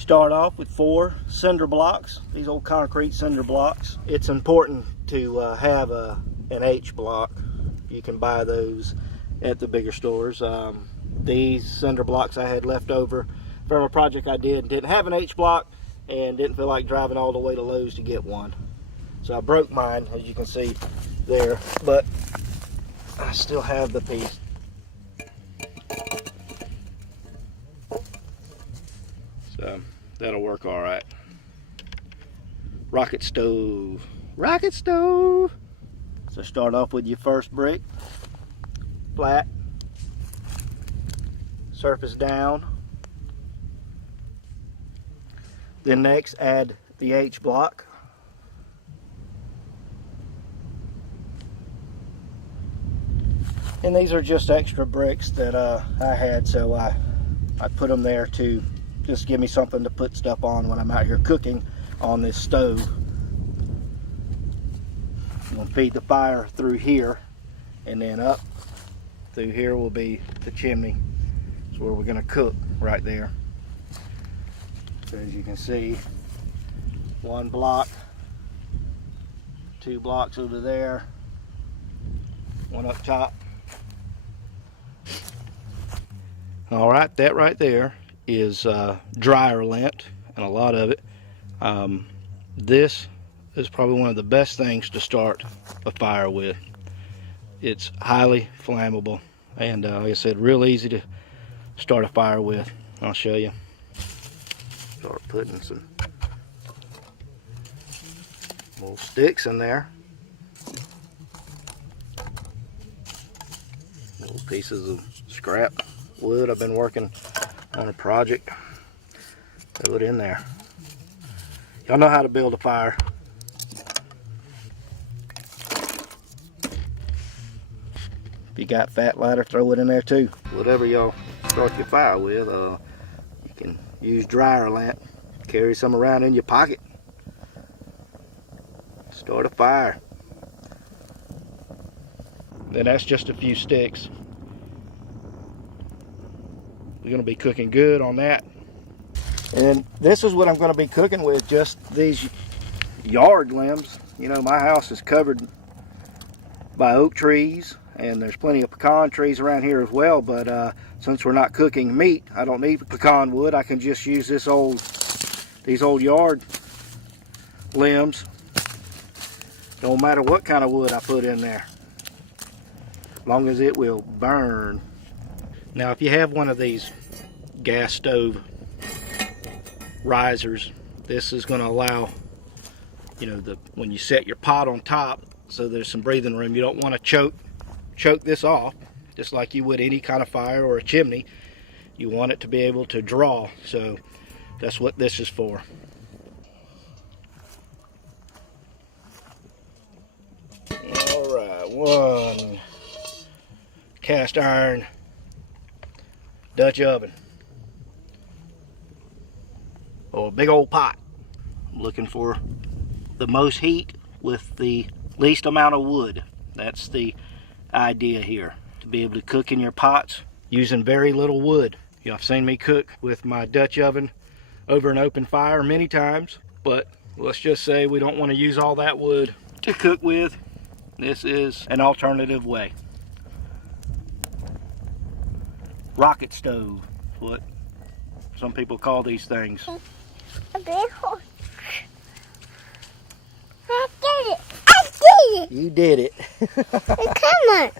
Start off with 4 cinder blocks, these old concrete cinder blocks. It's important to have an H block. You can buy those at the bigger stores. These cinder blocks I had left over from a project I didn't have an H block and didn't feel like driving all the way to Lowe's to get one. So I broke mine, as you can see there, but I still have the piece. So that'll work all right. Rocket stove. Rocket stove. So start off with your first brick. Flat. Surface down. Then next add the H block. And these are just extra bricks that I had, so I put them there to just give me something to put stuff on when I'm out here cooking on this stove. I'm going to feed the fire through here, and then up through here will be the chimney. That's where we're going to cook, right there. So as you can see, 1 block, 2 blocks over there, 1 up top. All right, that right there is dryer lint, and a lot of it. This is probably one of the best things to start a fire with. It's highly flammable, and like I said, real easy to start a fire with. I'll show you. Start putting some little sticks in there. Little pieces of scrap wood. I've been working on a project. Throw it in there. Y'all know how to build a fire. If you got fat lighter, throw it in there too. Whatever y'all start your fire with, you can use dryer lint. Carry some around in your pocket. Start a fire. Then that's just a few sticks. We're going to be cooking good on that. And this is what I'm going to be cooking with, just these yard limbs. You know, my house is covered by oak trees, and there's plenty of pecan trees around here as well, but since we're not cooking meat, I don't need pecan wood. I can just use these old yard limbs. No matter what kind of wood I put in there, as long as it will burn. Now, if you have one of these gas stove risers, this is going to allow, you know, when you set your pot on top, so there's some breathing room. You don't want to choke this off, just like you would any kind of fire or a chimney. You want it to be able to draw, so that's what this is for. All right, 1 cast iron Dutch oven, or a big old pot. I'm looking for the most heat with the least amount of wood. That's the idea here, to be able to cook in your pots using very little wood. You know, I've seen me cook with my Dutch oven over an open fire many times, but let's just say we don't want to use all that wood to cook with. This is an alternative way. Rocket stove, what some people call these things. I did it! I did it! You did it. Come on!